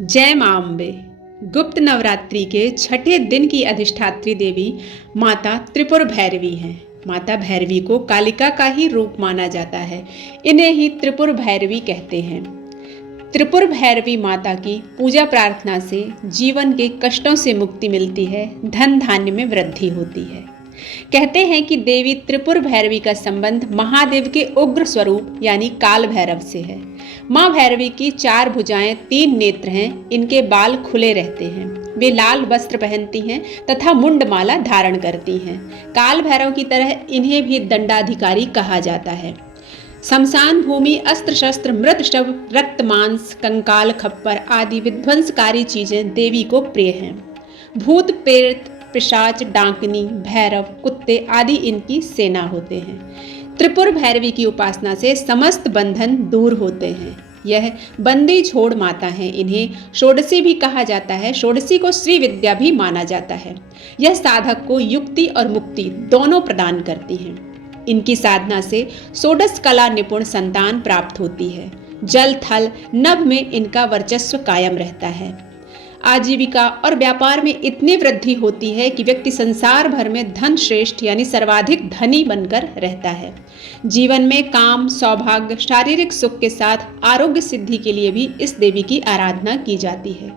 जय मां अम्बे। गुप्त नवरात्रि के छठे दिन की अधिष्ठात्री देवी माता त्रिपुर भैरवी हैं। माता भैरवी को कालिका का ही रूप माना जाता है। इन्हें ही त्रिपुर भैरवी कहते हैं। त्रिपुर भैरवी माता की पूजा प्रार्थना से जीवन के कष्टों से मुक्ति मिलती है, धन धान्य में वृद्धि होती है। कहते हैं कि देवी त्रिपुर भैरवी का संबंध महादेव के उग्र स्वरूप यानी काल भैरव से है। मां भैरवी की 4 भुजाएं, 3 नेत्र हैं। इनके बाल खुले रहते हैं। वे लाल वस्त्र पहनती हैं तथा मुंडमाला धारण करती हैं। काल भैरव की तरह इन्हें भी दंडाधिकारी कहा जाता है। शमशान भूमि, अस्त्र शस्त्र, मृत शव, रक्त मांस, कंकाल, खप्पर आदि विध्वंसकारी चीजें देवी को प्रिय हैं। भूत प्रेत, पिशाच, डांकनी, भैरव, कुत्ते आदि इनकी सेना होते हैं। त्रिपुर भैरवी की उपासना से समस्त बंधन दूर होते हैं। यह बंदी छोड़ माता है। इन्हें षोडशी भी कहा जाता है। षोडशी को श्री विद्या भी माना जाता है। यह साधक को युक्ति और मुक्ति दोनों प्रदान करती हैं। इनकी साधना से षोडश कला निपुण संतान प्राप्त होती है। जल थल नभ में इनका वर्चस्व कायम रहता है। आजीविका और व्यापार में इतनी वृद्धि होती है कि व्यक्ति संसार भर में धन श्रेष्ठ यानी सर्वाधिक धनी बनकर रहता है। जीवन में काम, सौभाग्य, शारीरिक सुख के साथ आरोग्य सिद्धि के लिए भी इस देवी की आराधना की जाती है।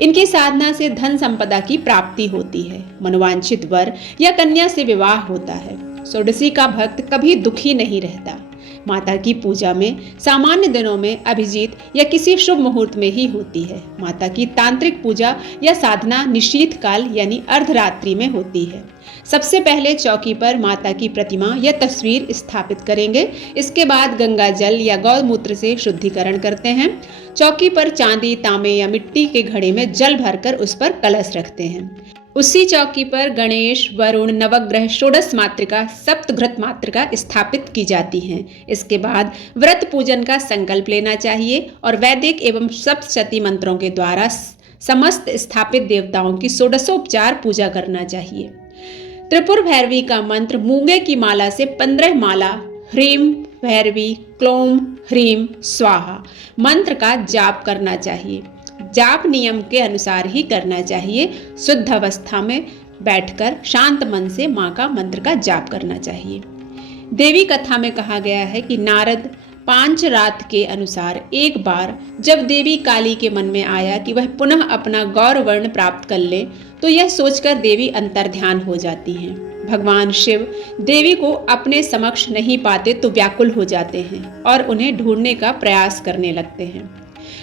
इनकी साधना से धन संपदा की प्राप्ति होती है। मनोवांछित वर या कन्या से विवाह होता है। षोडशी का भक्त कभी दुखी नहीं रहता। माता की पूजा में सामान्य दिनों में अभिजीत या किसी शुभ मुहूर्त में ही होती है। माता की तांत्रिक पूजा या साधना निशीथ काल यानी अर्धरात्रि में होती है। सबसे पहले चौकी पर माता की प्रतिमा या तस्वीर स्थापित करेंगे। इसके बाद गंगा जल या गौमूत्र से शुद्धिकरण करते हैं। चौकी पर चांदी, तांबे या मिट्टी के घड़े में जल भरकर उस पर कलश रखते हैं। उसी चौकी पर गणेश, वरुण, नवग्रह, षोडश मातृका, सप्तघृत मातृका स्थापित की जाती हैं। इसके बाद व्रत पूजन का संकल्प लेना चाहिए और वैदिक एवं सप्तशती मंत्रों के द्वारा समस्त स्थापित देवताओं की षोडशोपचार पूजा करना चाहिए। त्रिपुर भैरवी का मंत्र मूंगे की माला से 15 माला ह्रीम भैरवी क्लोम ह्रीम स्वाहा मंत्र का जाप करना चाहिए। जाप नियम के अनुसार ही करना चाहिए। शुद्ध अवस्था में बैठकर शांत मन से मां का मंत्र का जाप करना चाहिए। देवी कथा में कहा गया है कि नारद पांचरात के अनुसार एक बार जब देवी काली के मन में आया कि वह पुनः अपना गौरवर्ण प्राप्त कर ले, तो यह सोचकर देवी अंतर्ध्यान हो जाती हैं। भगवान शिव देवी को अपने समक्ष नहीं पाते तो व्याकुल हो जाते हैं और उन्हें ढूंढने का प्रयास करने लगते हैं।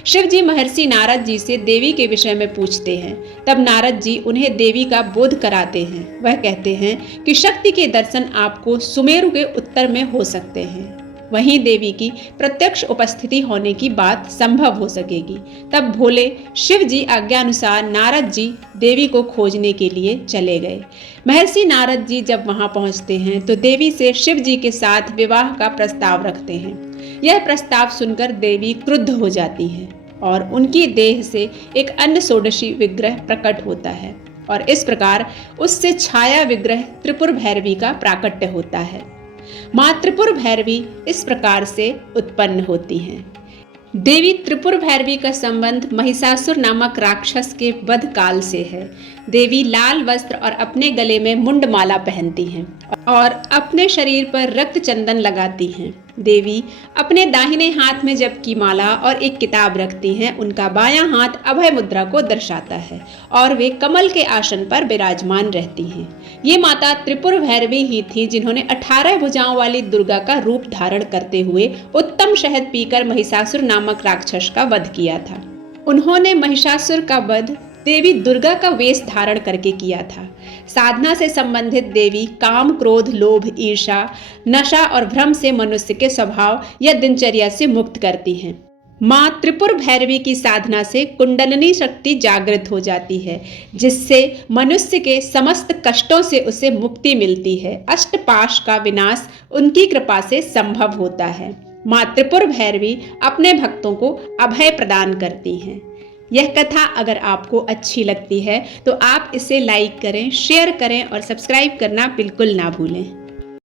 शिव जी महर्षि नारद जी से देवी के विषय में पूछते हैं। तब नारद जी उन्हें देवी का बोध कराते हैं। वह कहते हैं कि शक्ति के दर्शन आपको सुमेरु के उत्तर में हो सकते हैं। वहीं देवी की प्रत्यक्ष उपस्थिति होने की बात संभव हो सकेगी। तब भोले शिव जी आज्ञानुसार नारद जी देवी को खोजने के लिए चले गए। महर्षि नारद जी जब वहां पहुंचते हैं तो देवी से शिव जी के साथ विवाह का प्रस्ताव रखते हैं। यह प्रस्ताव सुनकर देवी क्रुद्ध हो जाती है और उनकी देह से एक अन्य षोडशी विग्रह प्रकट होता है और इस प्रकार उससे छाया विग्रह त्रिपुर भैरवी का प्राकट्य होता है। मां त्रिपुर भैरवी इस प्रकार से उत्पन्न होती हैं। देवी त्रिपुर भैरवी का संबंध महिषासुर नामक राक्षस के वध काल से है। देवी लाल वस्त्र और अपने गले में मुंडमाला पहनती हैं और अपने शरीर पर रक्त चंदन लगाती हैं। देवी अपने दाहिने हाथ में जपकी माला और एक किताब रखती हैं। उनका बायां हाथ अभय मुद्रा को दर्शाता है और वे कमल के आसन पर विराजमान रहती हैं। ये माता त्रिपुर भैरवी ही थी जिन्होंने 18 भुजाओं वाली दुर्गा का रूप धारण करते हुए उत्तम शहद पीकर महिषासुर नामक राक्षस का वध किया था। उन्होंने महिषासुर का वध देवी दुर्गा का वेश धारण करके किया था। साधना से संबंधित देवी काम, क्रोध, लोभ, ईर्ष्या, नशा और भ्रम से मनुष्य के स्वभाव या दिनचर्या से मुक्त करती हैं। मां त्रिपुर भैरवी की साधना से कुंडलिनी शक्ति जागृत हो जाती है, जिससे मनुष्य के समस्त कष्टों से उसे मुक्ति मिलती है। अष्टपाश का विनाश उनकी कृपा से संभव होता है। मां त्रिपुर भैरवी अपने भक्तों को अभय प्रदान करती हैं। यह कथा अगर आपको अच्छी लगती है तो आप इसे लाइक करें, शेयर करें और सब्सक्राइब करना बिल्कुल ना भूलें।